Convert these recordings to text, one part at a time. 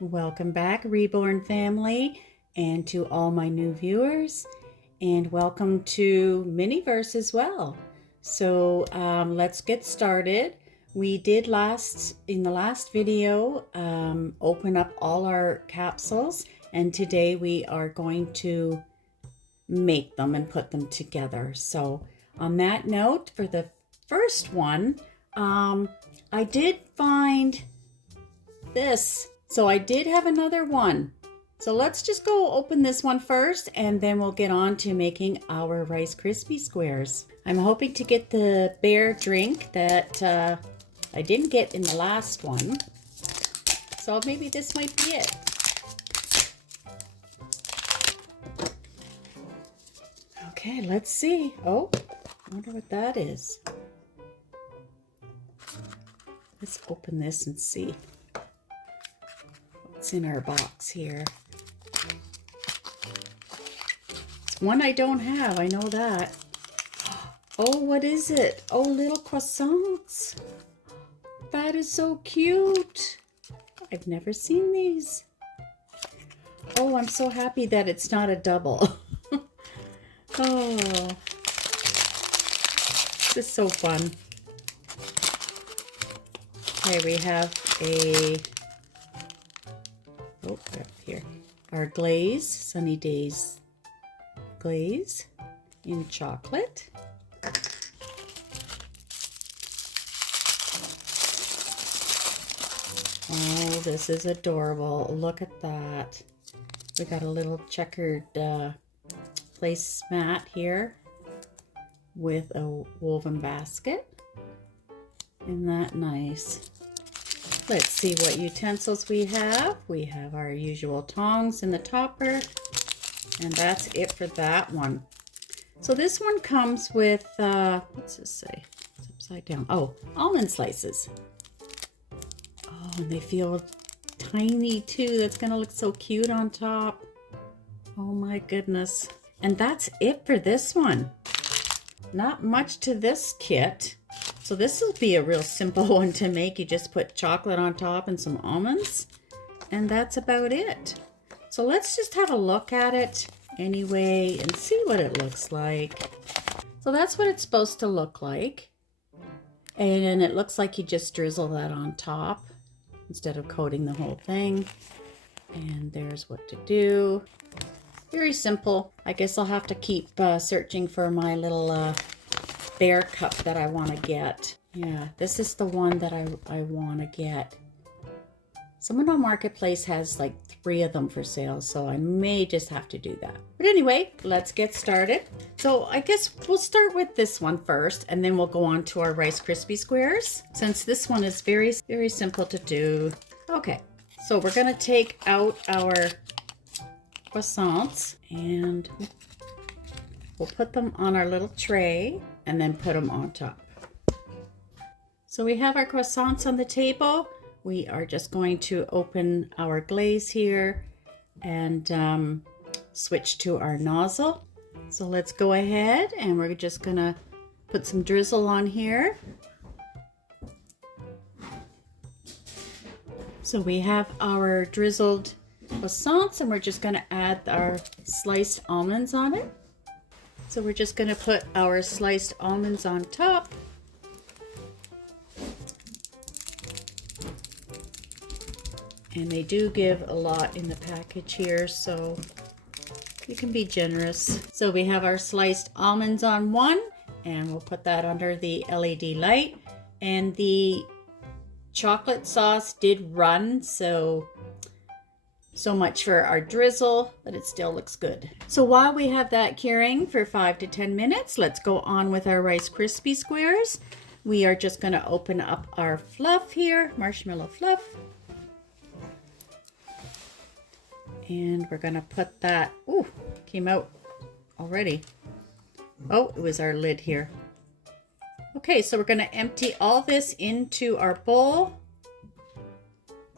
Welcome back, Reborn family, and to all my new viewers, and welcome to Miniverse as well. So let's get started. We did in the last video open up all our capsules, and today we are going to make them and put them together. So on that note, for the first one, I did find this. So I did have another one. So let's just go open this one first, and then we'll get on to making our Rice Krispie squares. I'm hoping to get the bear drink that I didn't get in the last one. So maybe this might be it. Okay, let's see. Oh, I wonder what that is. Let's open this and see what's in our box here. It's one I don't have, I know that. Oh, what is it? Oh, little croissants. That is so cute. I've never seen these. Oh, I'm so happy that it's not a double. Oh, this is so fun. Okay, we have our glaze, Sunny Days glaze in chocolate. Oh, this is adorable. Look at that. We got a little checkered placemat here with a woven basket. Isn't that nice? Let's see what utensils we have. We have our usual tongs in the topper, and that's it for that one. So this one comes with, what's this say? It's upside down. Oh, almond slices. Oh, and they feel tiny too. That's gonna look so cute on top. Oh my goodness. And that's it for this one. Not much to this kit. So this will be a real simple one to make. You just put chocolate on top and some almonds, and that's about it. So let's just have a look at it anyway and see what it looks like. So that's what it's supposed to look like. And it looks like you just drizzle that on top instead of coating the whole thing. And there's what to do. Very simple. I guess I'll have to keep searching for my little bear cup that I want to get. Yeah, this is the one that I want to get. Someone on Marketplace has like 3 of them for sale, so I may just have to do that. But anyway, let's get started. So I guess we'll start with this one first, and then we'll go on to our Rice Krispie squares, since this one is very, very simple to do. Okay, so we're gonna take out our croissants, and we'll put them on our little tray and then put them on top. So we have our croissants on the table. We are just going to open our glaze here and switch to our nozzle. So let's go ahead, and we're just gonna put some drizzle on here. So we have our drizzled croissants, and we're just going to add our sliced almonds on it. So we're just going to put our sliced almonds on top. And they do give a lot in the package here, so you can be generous. So we have our sliced almonds on one, and we'll put that under the LED light. And the chocolate sauce did run, so much for our drizzle, but it still looks good. So while we have that curing for 5 to 10 minutes, let's go on with our Rice Krispie squares. We are just going to open up our fluff here, marshmallow fluff. And we're going to put that, ooh, came out already. Oh, it was our lid here. Okay, so we're going to empty all this into our bowl.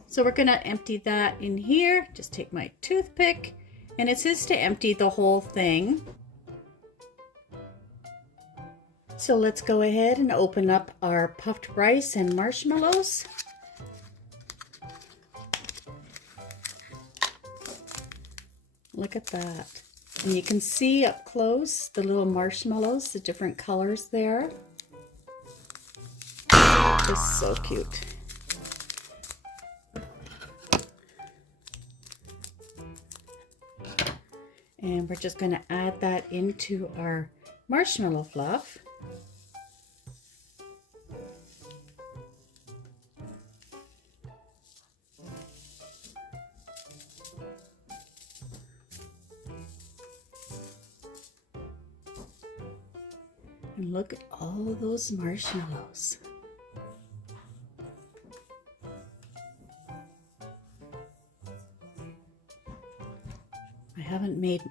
So we're going to empty that in here. Just take my toothpick, and it says to empty the whole thing. So let's go ahead and open up our puffed rice and marshmallows. Look at that. And you can see up close the little marshmallows, the different colors there. It's so cute. And we're just going to add that into our marshmallow fluff. And look at all of those marshmallows. I haven't made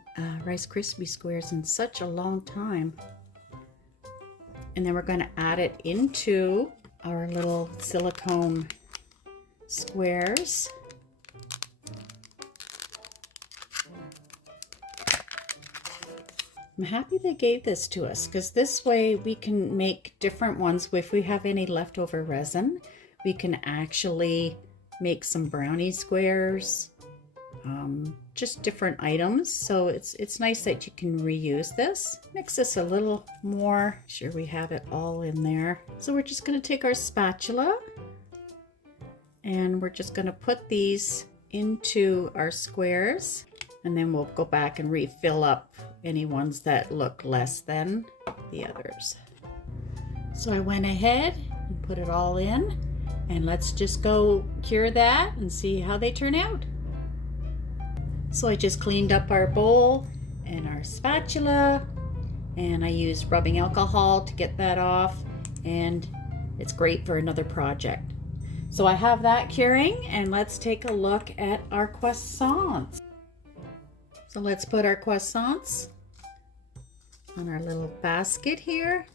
Rice Krispie squares in such a long time. And then we're going to add it into our little silicone squares. I'm happy they gave this to us because this way we can make different ones. If we have any leftover resin, we can actually make some brownie squares, just different items. So it's nice that you can reuse this. Mix this a little more. Sure we have it all in there. So we're just going to take our spatula and we're just going to put these into our squares. And then we'll go back and refill up any ones that look less than the others. So I went ahead and put it all in, and let's just go cure that and see how they turn out. So I just cleaned up our bowl and our spatula, and I used rubbing alcohol to get that off, and it's great for another project. So I have that curing, and let's take a look at our croissants. So let's put our croissants on our little basket here.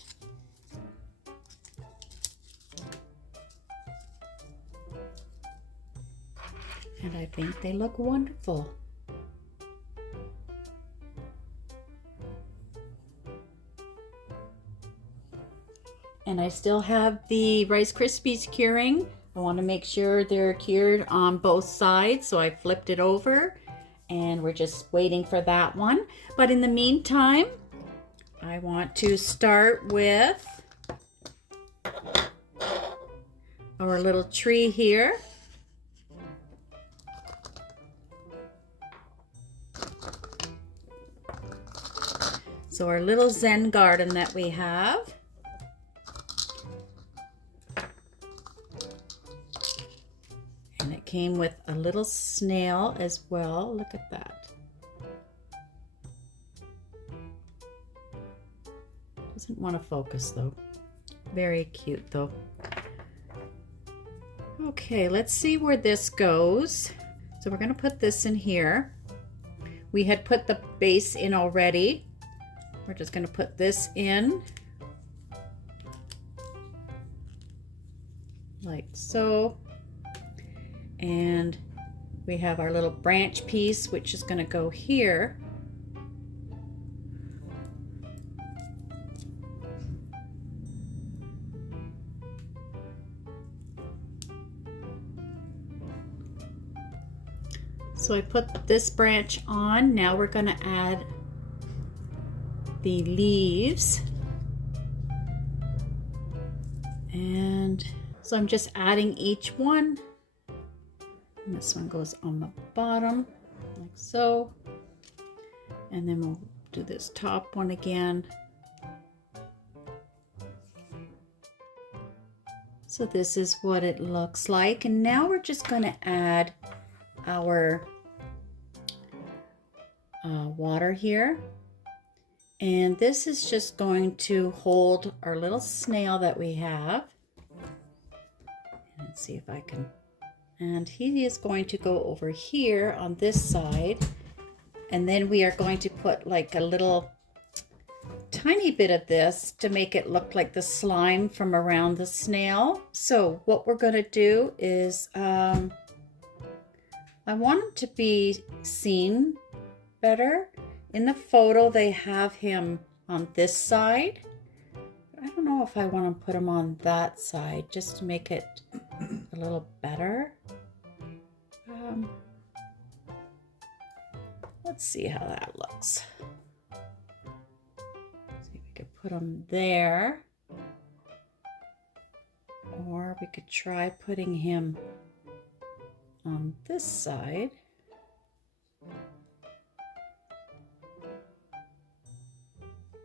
And I think they look wonderful. And I still have the Rice Krispies curing. I want to make sure they're cured on both sides, so I flipped it over. And we're just waiting for that one. But in the meantime, I want to start with our little tree here. So our little Zen garden that we have. And it came with a little snail as well. Look at that. Doesn't want to focus though. Very cute though. Okay, let's see where this goes. So we're going to put this in here. We had put the base in already. We're just going to put this in. Like so. And we have our little branch piece, which is going to go here. So I put this branch on. Now we're going to add the leaves. And so I'm just adding each one. And this one goes on the bottom, like so. And then we'll do this top one again. So this is what it looks like. And now we're just going to add our water here. And this is just going to hold our little snail that we have. And let's see if I can. And he is going to go over here on this side. And then we are going to put like a little tiny bit of this to make it look like the slime from around the snail. So what we're going to do is, I want him to be seen better. In the photo, they have him on this side. I don't know if I want to put them on that side just to make it a little better. Let's see how that looks. See if we could put them there. Or we could try putting him on this side.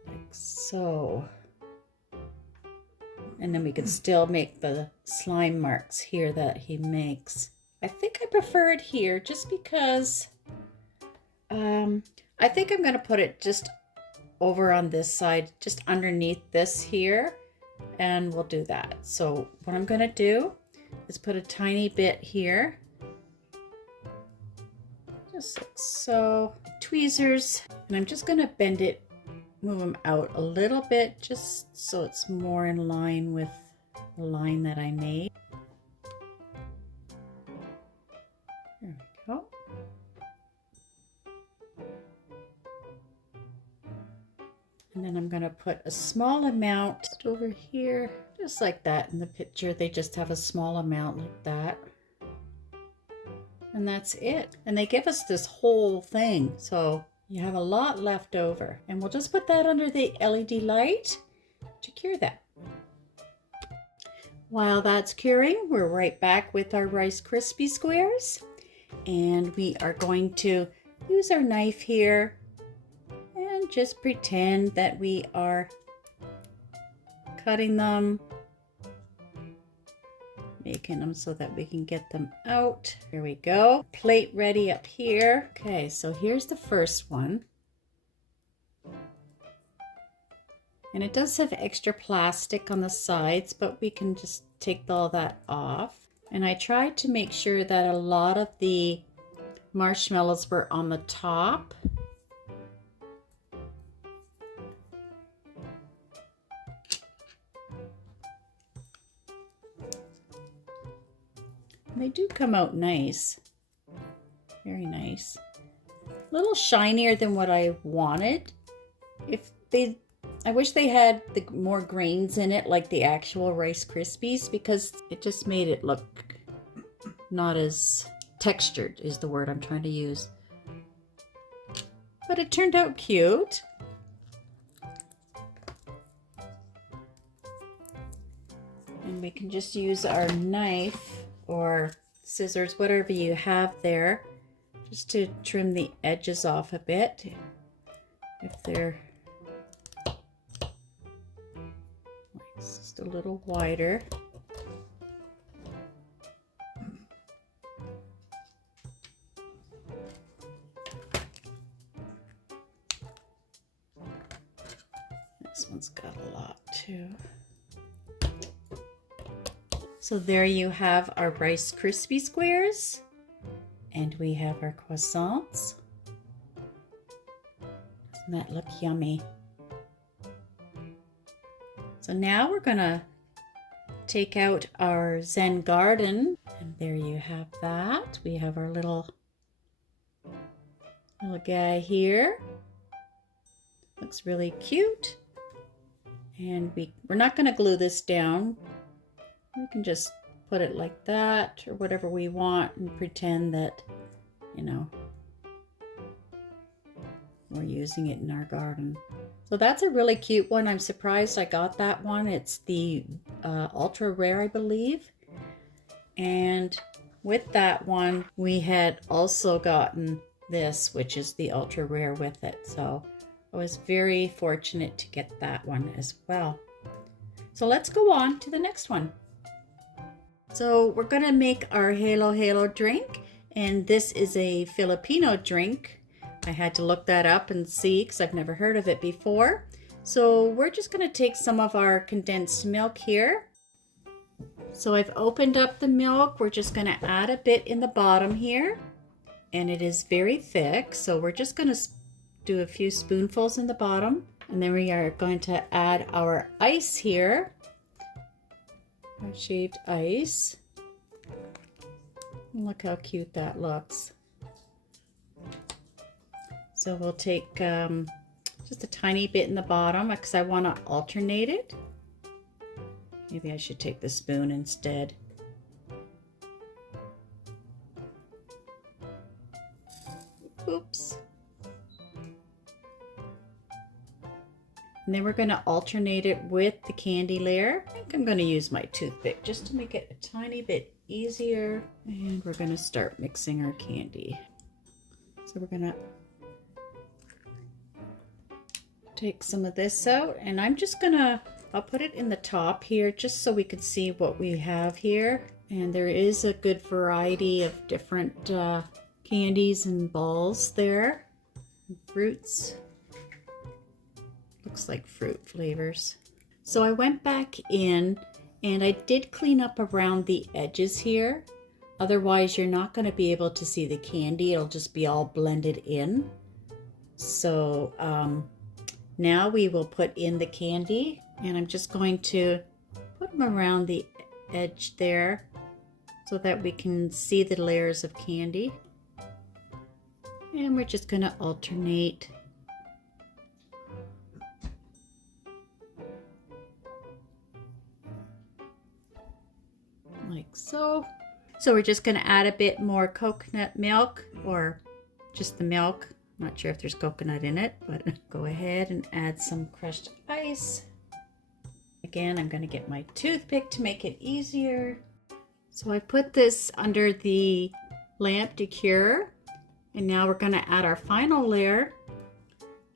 Like so. And then we could still make the slime marks here that he makes. I think I prefer it here just because I think I'm going to put it just over on this side, just underneath this here, and we'll do that. So what I'm going to do is put a tiny bit here, just like so, tweezers, and I'm just going to bend it, move them out a little bit just so it's more in line with the line that I made. There we go. And then I'm going to put a small amount over here, just like that in the picture. They just have a small amount like that. And that's it. And they give us this whole thing, so you have a lot left over. And we'll just put that under the LED light to cure that. While that's curing, we're right back with our Rice Krispie squares. And we are going to use our knife here and just pretend that we are cutting them, making them so that we can get them out. Here we go. Plate ready up here. Okay, so here's the first one. And it does have extra plastic on the sides, but we can just take all that off. And I tried to make sure that a lot of the marshmallows were on the top. They do come out nice. Very nice. A little shinier than what I wanted. I wish they had more grains in it like the actual Rice Krispies, because it just made it look not as textured is the word I'm trying to use. But it turned out cute. And we can just use our knife or scissors, whatever you have there, just to trim the edges off a bit if they're just a little wider. This one's got a lot too. So there you have our Rice Krispie squares, and we have our croissants. Doesn't that look yummy? So now we're gonna take out our Zen garden, and there you have that. We have our little guy here. Looks really cute. And we're not gonna glue this down. We can just put it like that or whatever we want and pretend that, you know, we're using it in our garden. So that's a really cute one. I'm surprised I got that one. It's the ultra rare, I believe. And with that one, we had also gotten this, which is the ultra rare with it. So I was very fortunate to get that one as well. So let's go on to the next one. So we're gonna make our Halo Halo drink, and this is a Filipino drink. I had to look that up and see because I've never heard of it before. So we're just gonna take some of our condensed milk here. So I've opened up the milk. We're just gonna add a bit in the bottom here, and it is very thick. So we're just gonna do a few spoonfuls in the bottom, and then we are going to add our ice here. Our shaved ice. Look how cute that looks. So we'll take just a tiny bit in the bottom because I want to alternate it. Maybe I should take the spoon instead. Oops. And then we're going to alternate it with the candy layer. I think I'm going to use my toothpick just to make it a tiny bit easier. And we're going to start mixing our candy. So we're going to take some of this out, and I'm just going to, I'll put it in the top here just so we can see what we have here. And there is a good variety of different candies and balls there. Fruits. Looks like fruit flavors. So I went back in and I did clean up around the edges here. Otherwise you're not going to be able to see the candy. It'll just be all blended in. So now we will put in the candy, and I'm just going to put them around the edge there so that we can see the layers of candy. And we're just going to alternate. Like so. So we're just going to add a bit more coconut milk, or just the milk. I'm not sure if there's coconut in it, but go ahead and add some crushed ice. Again, I'm going to get my toothpick to make it easier. So I put this under the lamp to cure, and now we're going to add our final layer,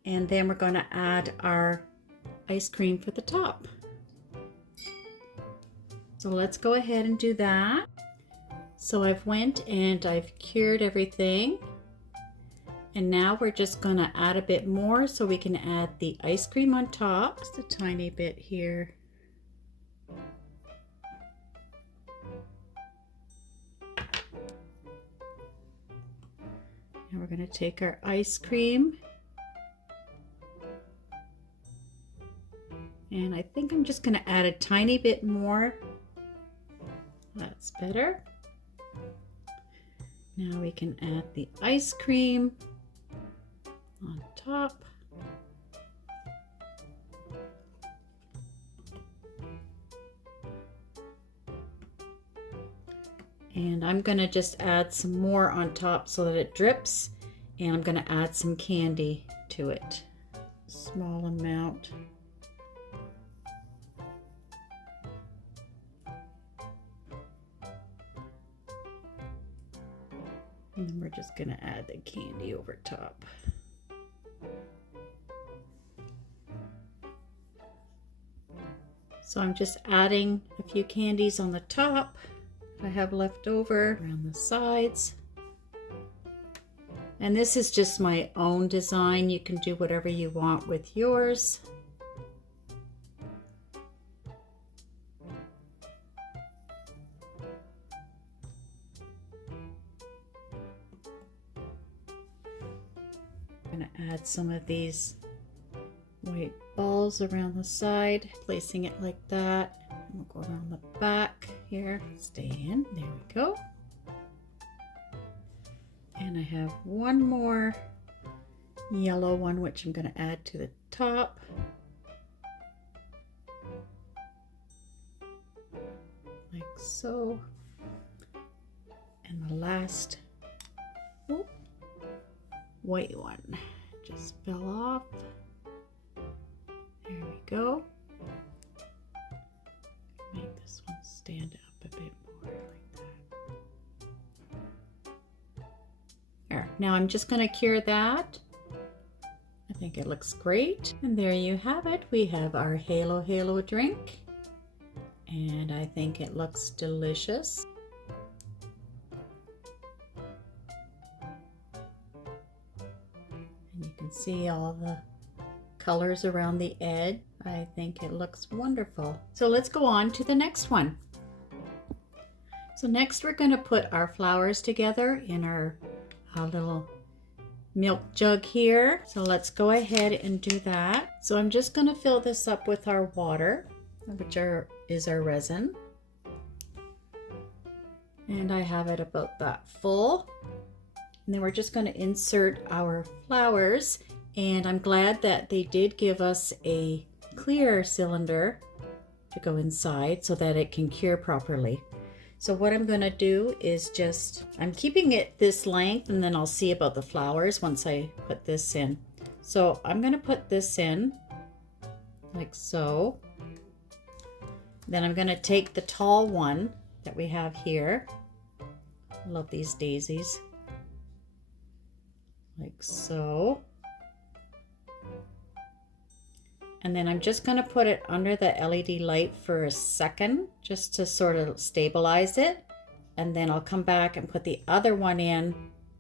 and then we're going to add our ice cream for the top. So let's go ahead and do that. So I've went and I've cured everything. And now we're just going to add a bit more so we can add the ice cream on top. Just a tiny bit here. Now we're going to take our ice cream. And I think I'm just going to add a tiny bit more. That's better. Now we can add the ice cream on top. And I'm going to just add some more on top so that it drips. And I'm going to add some candy to it. Small amount. And then we're just going to add the candy over top. So I'm just adding a few candies on the top I have left over around the sides. And this is just my own design. You can do whatever you want with yours. I'm going to add some of these white balls around the side, placing it like that. We'll go around the back here, stay in, there we go. And I have one more yellow one which I'm going to add to the top. Like so. And the last white one just fell off. There we go. Make this one stand up a bit more like that. There. Now I'm just going to cure that. I think it looks great. And there you have it. We have our Halo Halo drink. And I think it looks delicious. And you can see all the colors around the edge. I think it looks wonderful. So let's go on to the next one. So next we're going to put our flowers together in our little milk jug here. So let's go ahead and do that. So I'm just going to fill this up with our water, which is our resin. And I have it about that full. And then we're just going to insert our flowers. And I'm glad that they did give us a clear cylinder to go inside so that it can cure properly. So what I'm going to do is I'm keeping it this length, and then I'll see about the flowers once I put this in. So I'm going to put this in like so. Then I'm going to take the tall one that we have here. I love these daisies. Like so. And then I'm just going to put it under the LED light for a second just to sort of stabilize it. And then I'll come back and put the other one in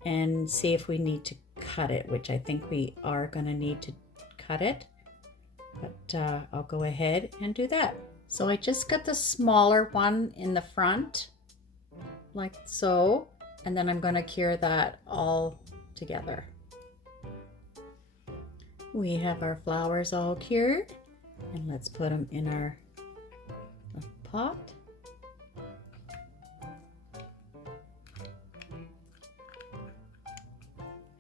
and see if we need to cut it, which I think we are going to need to cut it. But I'll go ahead and do that. So I just got the smaller one in the front, like so. And then I'm going to cure that all together. We have our flowers all cured, and let's put them in our pot.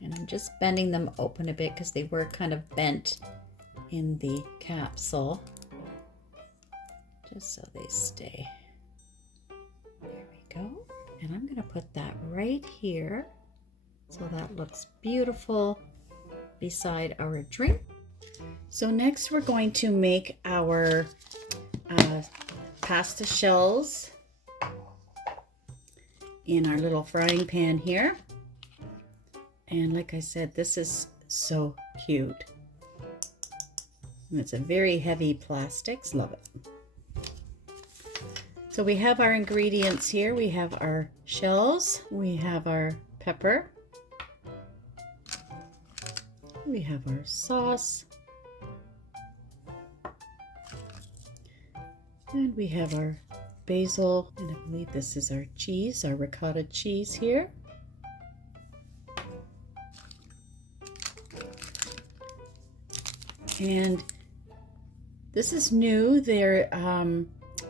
And I'm just bending them open a bit because they were kind of bent in the capsule, just so they stay. There we go. And I'm going to put that right here so that looks beautiful beside our drink. So next we're going to make our pasta shells in our little frying pan here. And like I said, this is so cute. And it's a very heavy plastics, love it. So we have our ingredients here. We have our shells, we have our pepper, we have our sauce, and we have our basil, and I believe this is our cheese, our ricotta cheese here. And this is new. They're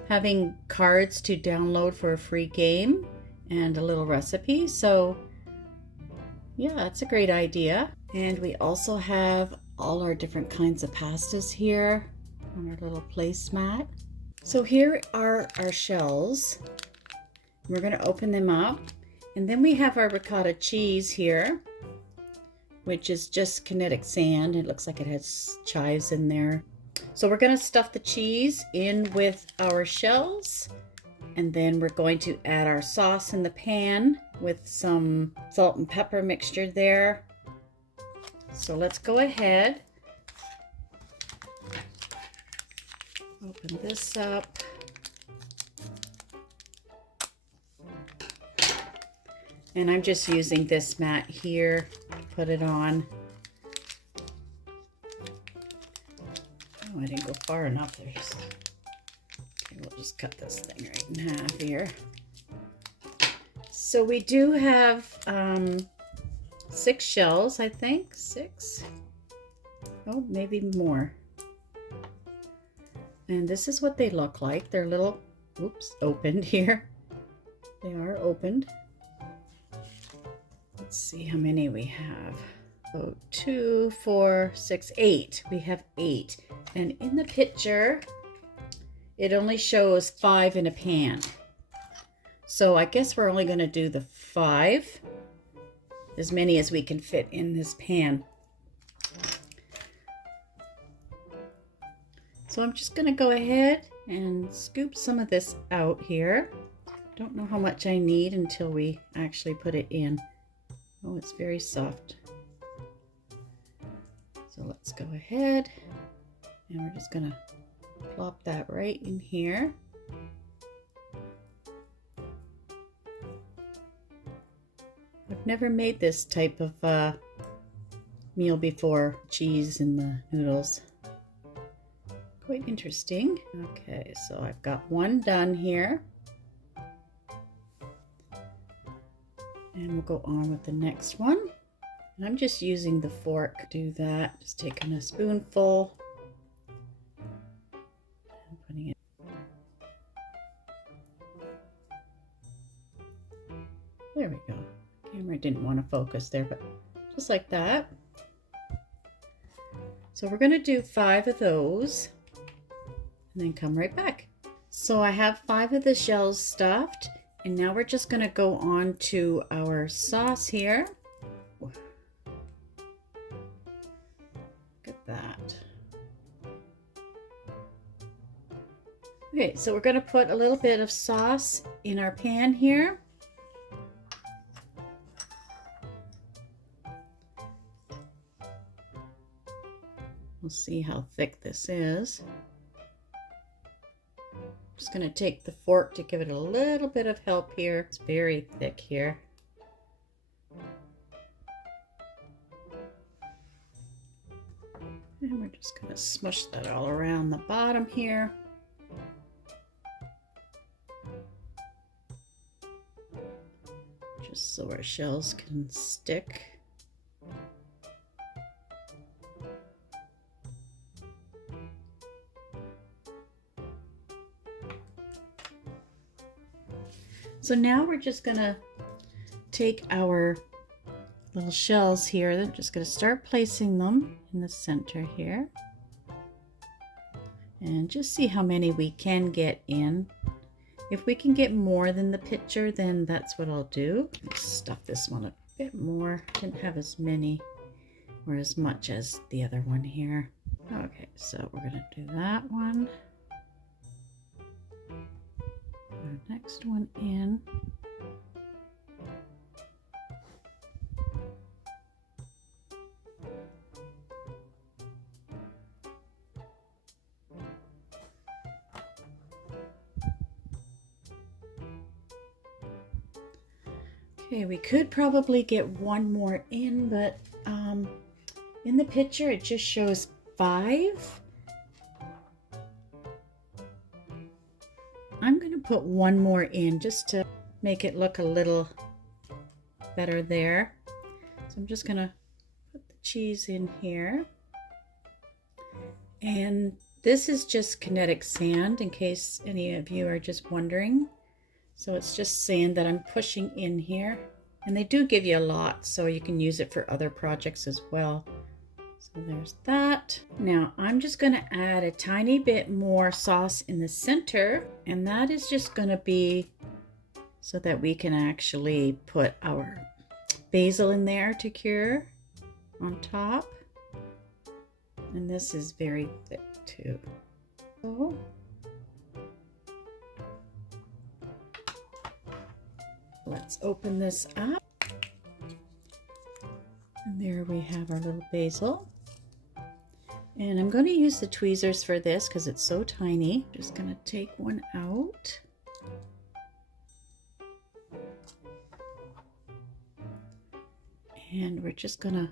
having cards to download for a free game and a little recipe. So yeah, it's a great idea. And we also have all our different kinds of pastas here on our little placemat. So here are our shells. We're going to open them up. And then we have our ricotta cheese here, which is just kinetic sand. It looks like it has chives in there. So we're going to stuff the cheese in with our shells, and then we're going to add our sauce in the pan with some salt and pepper mixture there. So let's go ahead, open this up. And I'm just using this mat here to put it on. Oh, I didn't go far enough. Okay, we'll just cut this thing right in half here. So we do have 6 shells, I think. 6. Oh, maybe more. And this is what they look like. They're little, oops, opened here. They are opened. Let's see how many we have. So 2, 4, 6, 8. We have 8. And in the picture, it only shows 5 in a pan. So I guess we're only going to do the 5, as many as we can fit in this pan. So I'm just going to go ahead and scoop some of this out here. Don't know how much I need until we actually put it in. Oh, it's very soft. So let's go ahead, and we're just gonna plop that right in here. I've never made this type of meal before, cheese in the noodles. Quite interesting. Okay, so I've got one done here. And we'll go on with the next one. And I'm just using the fork to do that. Just taking a spoonful and putting it. There we go. Camera didn't want to focus there, but just like that. So we're going to do 5 of those and then come right back. So I have 5 of the shells stuffed, and now we're just going to go on to our sauce here. Look at that. Okay, so we're going to put a little bit of sauce in our pan here. We'll see how thick this is. Just going to take the fork to give it a little bit of help here. It's very thick here. And we're just going to smush that all around the bottom here. Just so our shells can stick. So now we're just going to take our little shells here. I'm just going to start placing them in the center here. And just see how many we can get in. If we can get more than the picture, then that's what I'll do. Let's stuff this one a bit more. Didn't have as many or as much as the other one here. Okay, so we're going to do that one. Our next one in. Okay, we could probably get one more in, but in the picture it just shows 5. I'm going to put one more in just to make it look a little better there. So I'm just going to put the cheese in here. And this is just kinetic sand, in case any of you are just wondering. So it's just sand that I'm pushing in here. And they do give you a lot, so you can use it for other projects as well. So there's that. Now I'm just going to add a tiny bit more sauce in the center, and that is just going to be so that we can actually put our basil in there to cure on top. And this is very thick too. So let's open this up. And there we have our little basil. And I'm going to use the tweezers for this because it's so tiny. Just going to take one out. And we're just going to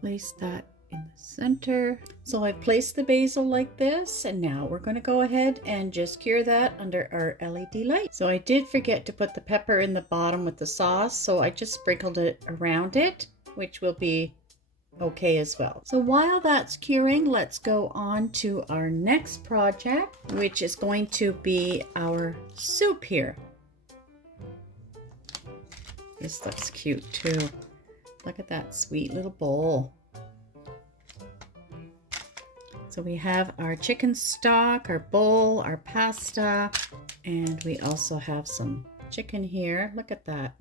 place that in the center. So I placed the basil like this, and now we're going to go ahead and just cure that under our LED light. So I did forget to put the pepper in the bottom with the sauce, so I just sprinkled it around it, which will be okay as well. So while that's curing, let's go on to our next project, which is going to be our soup here. This looks cute too. Look at that sweet little bowl. So we have our chicken stock, our bowl, our pasta, and we also have some chicken here. Look at that.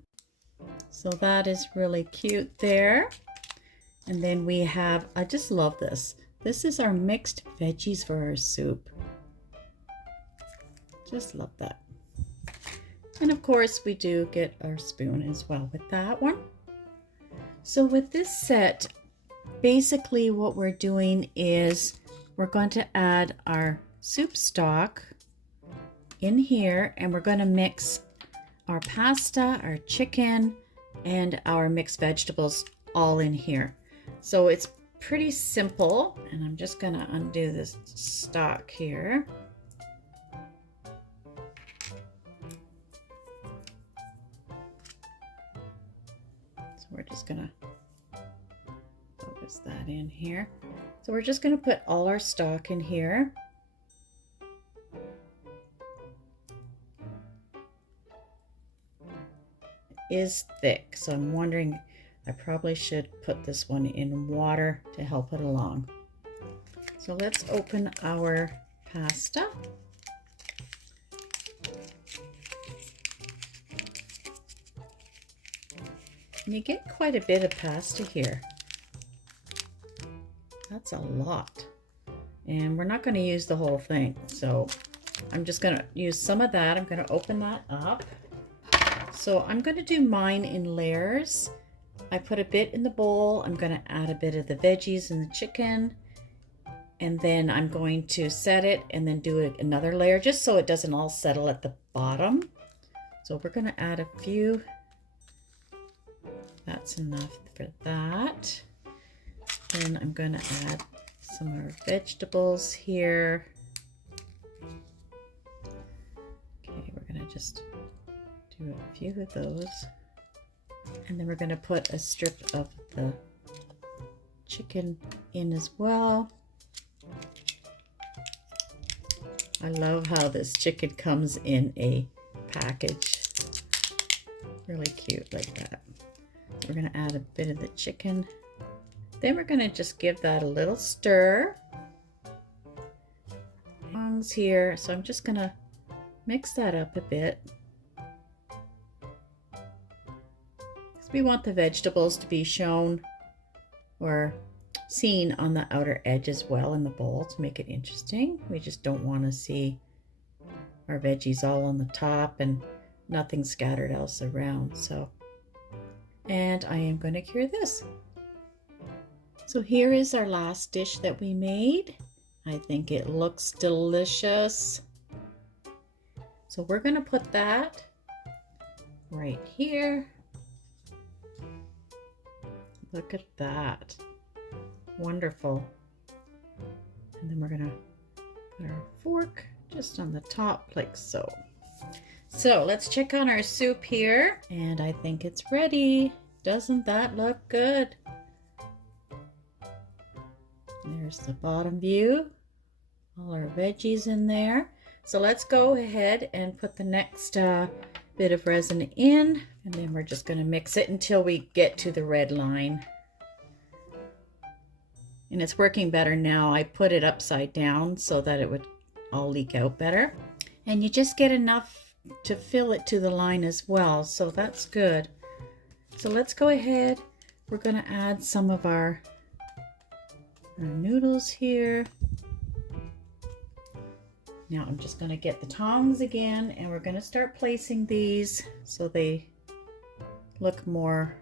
So that is really cute there. And then we have, I just love this. This is our mixed veggies for our soup. Just love that. And of course we do get our spoon as well with that one. So with this set, basically what we're doing is we're going to add our soup stock in here, and we're going to mix our pasta, our chicken, and our mixed vegetables all in here. So it's pretty simple, and I'm just going to undo this stock here. So we're just going to focus that in here. So we're just going to put all our stock in here. It is thick, so I'm wondering, I probably should put this one in water to help it along. So let's open our pasta. And you get quite a bit of pasta here. That's a lot. And we're not going to use the whole thing. So I'm just going to use some of that. I'm going to open that up. So I'm going to do mine in layers. I put a bit in the bowl. I'm going to add a bit of the veggies and the chicken. And then I'm going to set it and then do another layer just so it doesn't all settle at the bottom. So we're going to add a few. That's enough for that. Then I'm going to add some more vegetables here. Okay, we're going to just do a few of those. And then we're going to put a strip of the chicken in as well. I love how this chicken comes in a package. Really cute like that. We're going to add a bit of the chicken. Then we're going to just give that a little stir. Tongs here, so I'm just going to mix that up a bit. Because we want the vegetables to be shown or seen on the outer edge as well in the bowl to make it interesting. We just don't want to see our veggies all on the top and nothing scattered else around. So, and I am going to cure this. So here is our last dish that we made. I think it looks delicious. So we're going to put that right here. Look at that. Wonderful. And then we're going to put our fork just on the top like so. So let's check on our soup here. And I think it's ready. Doesn't that look good? There's the bottom view. All our veggies in there. So let's go ahead and put the next bit of resin in. And then we're just going to mix it until we get to the red line. And it's working better now. I put it upside down so that it would all leak out better. And you just get enough to fill it to the line as well. So that's good. So let's go ahead. We're going to add some of our noodles here. Now I'm just going to get the tongs again and we're going to start placing these so they look more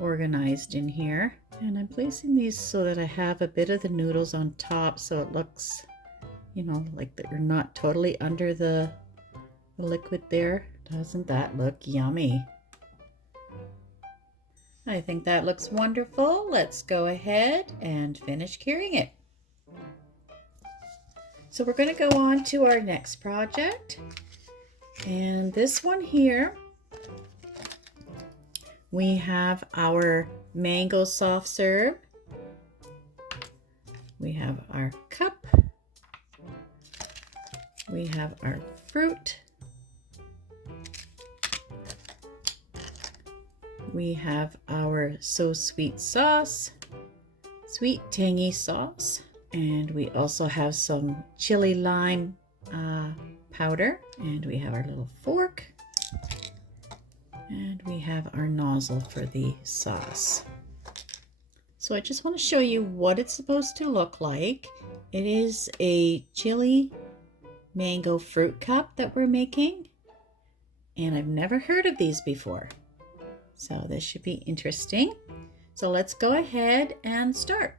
organized in here. And I'm placing these so that I have a bit of the noodles on top so it looks, you know, like that you're not totally under the liquid there. Doesn't that look yummy? I think that looks wonderful. Let's go ahead and finish curing it. So we're going to go on to our next project. And this one here, we have our mango soft serve. We have our cup. We have our fruit. We have our So Sweet sauce, sweet tangy sauce, and we also have some chili lime powder, and we have our little fork, and we have our nozzle for the sauce. So I just want to show you what it's supposed to look like. It is a chili mango fruit cup that we're making, and I've never heard of these before. So this should be interesting. So let's go ahead and start.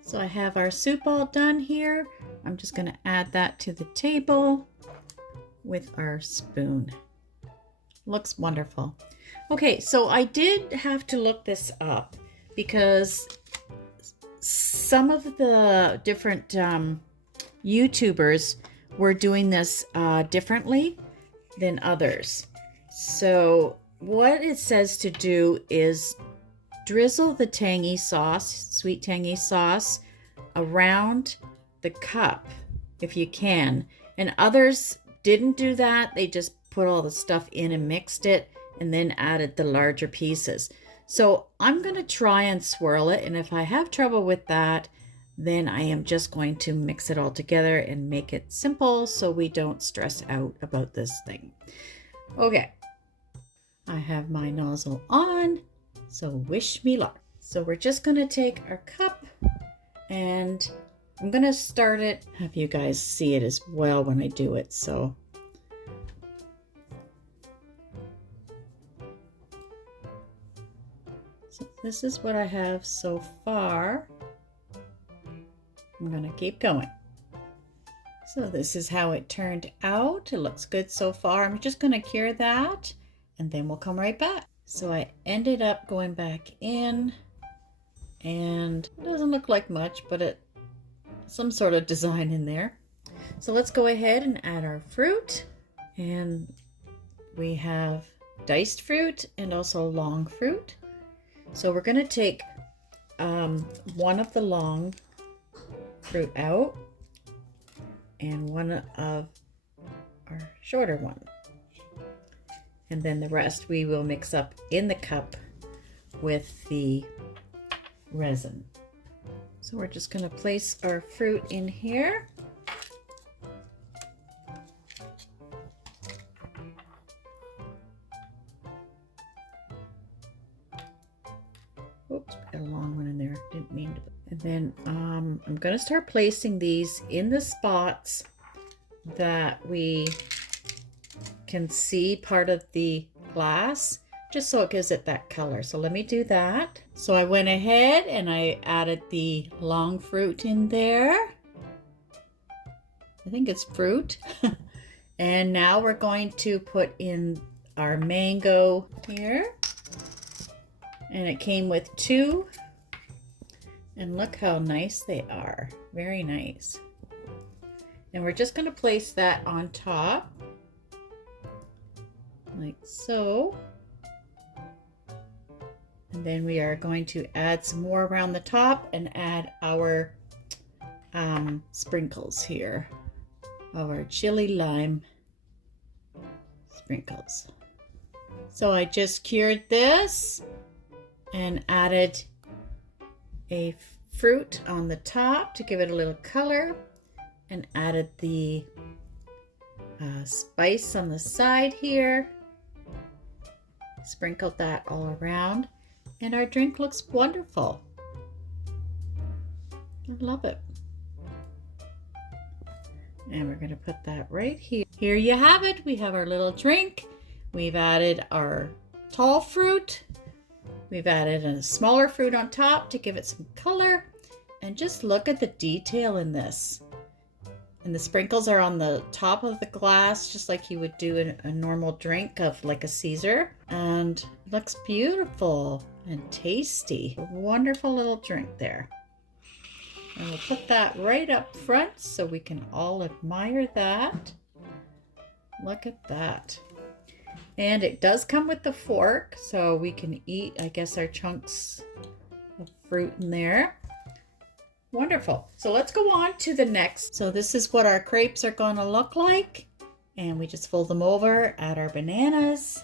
So I have our soup all done here. I'm just going to add that to the table with our spoon. Looks wonderful. Okay, so I did have to look this up because some of the different YouTubers were doing this differently than others. So what it says to do is drizzle the tangy sauce, sweet tangy sauce, around the cup if you can. And others didn't do that. They just put all the stuff in and mixed it and then added the larger pieces. So I'm going to try and swirl it. And if I have trouble with that, then I am just going to mix it all together and make it simple so we don't stress out about this thing. Okay. I have my nozzle on, so wish me luck. So we're just gonna take our cup and I'm gonna start it, have you guys see it as well when I do it. So this is what I have so far. I'm gonna keep going. So this is how it turned out. It looks good so far. I'm just gonna cure that and then we'll come right back. So I ended up going back in and it doesn't look like much, but it some sort of design in there. So let's go ahead and add our fruit. And we have diced fruit and also long fruit. So we're gonna take one of the long fruit out and one of our shorter one. And then the rest we will mix up in the cup with the resin. So we're just going to place our fruit in here. Oops, got a long one in there. Didn't mean to. And then I'm going to start placing these in the spots that we can see part of the glass, just so it gives it that color. So let me do that. So I went ahead and I added the long fruit in there. I think it's fruit. And now we're going to put in our mango here. And it came with 2. And look how nice they are. Very nice. And we're just going to place that on top. Like so. And then we are going to add some more around the top and add our sprinkles here. Our chili lime sprinkles. So I just cured this and added a fruit on the top to give it a little color and added the spice on the side here. Sprinkled that all around. And our drink looks wonderful. I love it. And we're going to put that right here. Here you have it. We have our little drink. We've added our tall fruit. We've added a smaller fruit on top to give it some color. And just look at the detail in this. And the sprinkles are on the top of the glass, just like you would do a normal drink of like a Caesar. And it looks beautiful and tasty. A wonderful little drink there. And we'll put that right up front so we can all admire that. Look at that. And it does come with the fork, so we can eat, I guess, our chunks of fruit in there. Wonderful. So let's go on to the next. So this is what our crepes are going to look like. And we just fold them over, add our bananas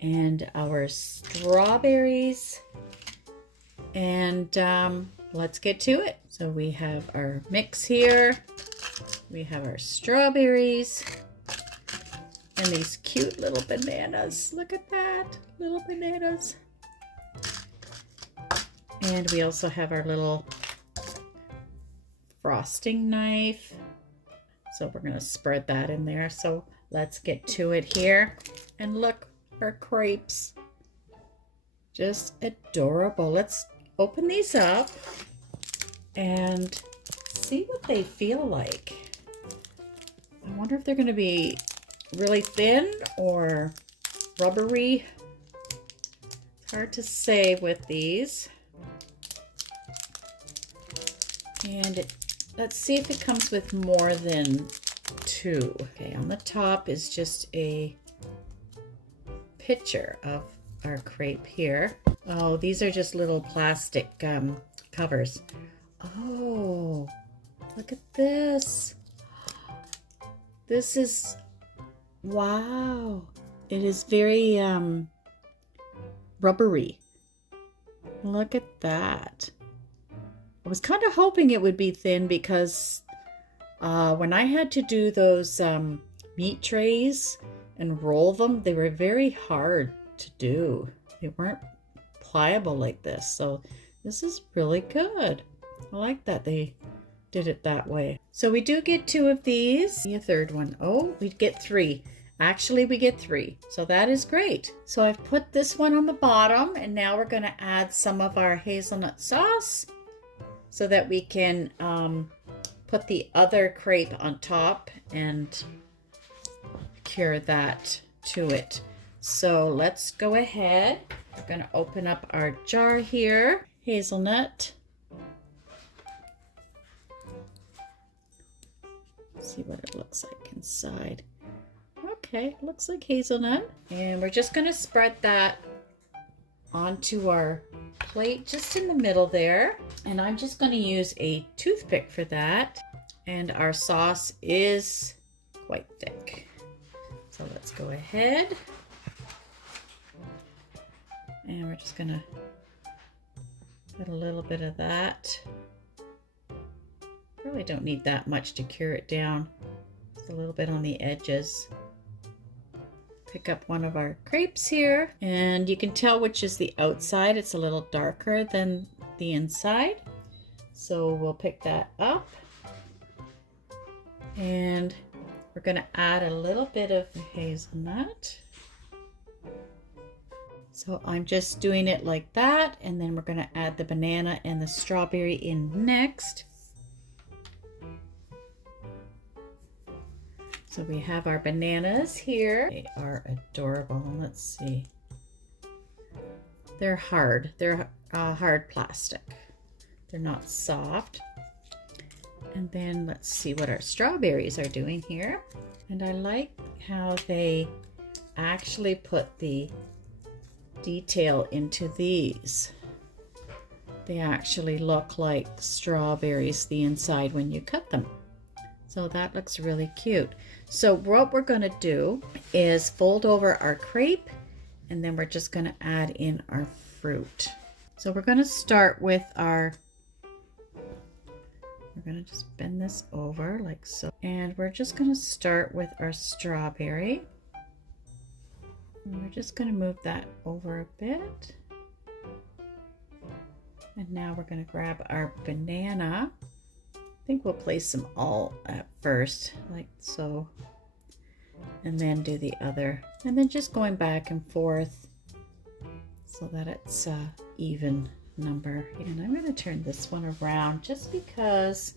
and our strawberries. And let's get to it. So we have our mix here. We have our strawberries and these cute little bananas. Look at that, little bananas. And we also have our little frosting knife. So we're gonna spread that in there. So let's get to it here. And look, our crepes. Just adorable. Let's open these up and see what they feel like. I wonder if they're gonna be really thin or rubbery. It's hard to say with these. And let's see if it comes with more than 2. Okay, on the top is just a picture of our crepe here. Oh, these are just little plastic covers. Oh, look at this. This is, wow. It is very rubbery. Look at that. I was kind of hoping it would be thin because when I had to do those meat trays and roll them, they were very hard to do. They weren't pliable like this. So this is really good. I like that they did it that way. So we do get 2 of these. A third one. Oh, we get 3. Actually, we get 3. So that is great. So I've put this one on the bottom, and now we're going to add some of our hazelnut sauce so that we can put the other crepe on top and cure that to it. So let's go ahead. We're going to open up our jar here. Hazelnut. See what it looks like inside. Okay, looks like hazelnut. And we're just going to spread that onto our plate just in the middle there. And I'm just going to use a toothpick for that. And our sauce is quite thick. So let's go ahead. And we're just going to put a little bit of that. Probably don't need that much to cure it down. Just a little bit on the edges. Pick up one of our crepes here, and you can tell which is the outside. It's a little darker than the inside. So we'll pick that up. And we're going to add a little bit of hazelnut. So I'm just doing it like that, and then we're going to add the banana and the strawberry in next. So we have our bananas here. They are adorable. Let's see. They're hard. They're hard plastic. They're not soft. And then let's see what our strawberries are doing here. And I like how they actually put the detail into these. They actually look like strawberries, the inside, when you cut them. So that looks really cute. So what we're going to do is fold over our crepe, and then we're just going to add in our fruit. So we're going to start with we're going to just bend this over like so. And we're just going to start with our strawberry. And we're just going to move that over a bit. And now we're going to grab our banana. I think we'll place them all at first, like so, and then do the other, and then just going back and forth so that it's a even number. And I'm going to turn this one around just because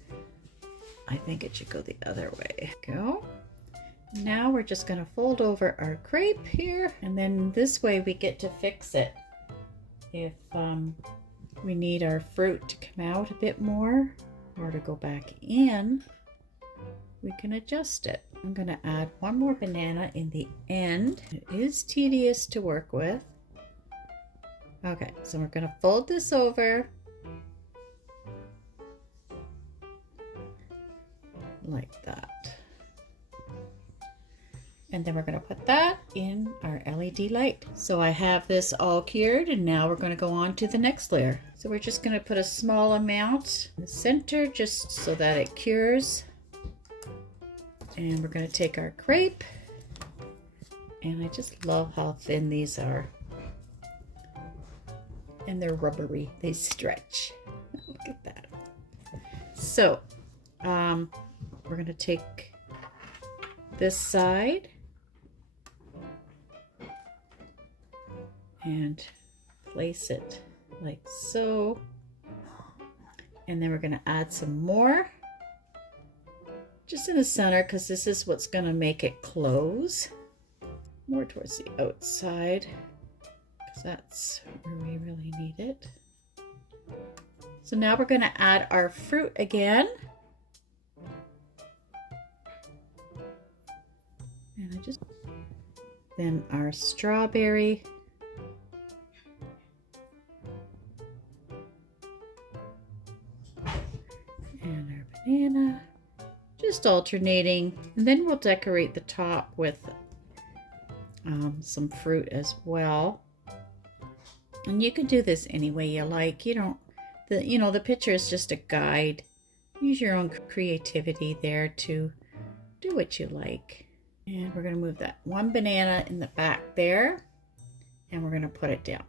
I think it should go the other way. Go. Now we're just going to fold over our crepe here, and then this way we get to fix it. If we need our fruit to come out a bit more, or to go back in, we can adjust it. I'm going to add one more banana in the end. It is tedious to work with. Okay, so we're going to fold this over like that. And then we're going to put that in our LED light. So I have this all cured, and now we're going to go on to the next layer. So we're just going to put a small amount in the center just so that it cures. And we're going to take our crepe. And I just love how thin these are. And they're rubbery. They stretch. Look at that. So we're going to take this side and place it like so, and then we're going to add some more just in the center, because this is what's going to make it close more towards the outside, because that's where we really need it. So now we're going to add our fruit again, and then our strawberry, and our banana, just alternating. And then we'll decorate the top with some fruit as well. And you can do this any way you like. You don't, the picture is just a guide. Use your own creativity there to do what you like. And we're going to move that one banana in the back there, and we're going to put it down.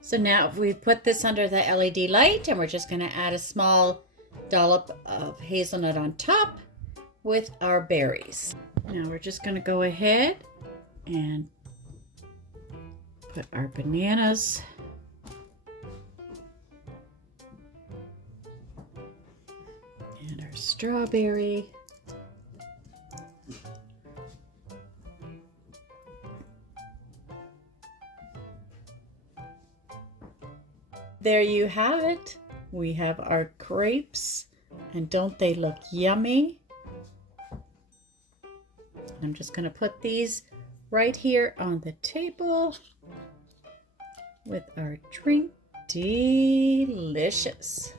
So now if we put this under the LED light, and we're just going to add a small dollop of hazelnut on top with our berries. Now we're just going to go ahead and put our bananas and our strawberry. There you have it. We have our crepes, and don't they look yummy? I'm just going to put these right here on the table with our drink. Delicious.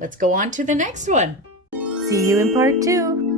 Let's go on to the next one. See you in part 2.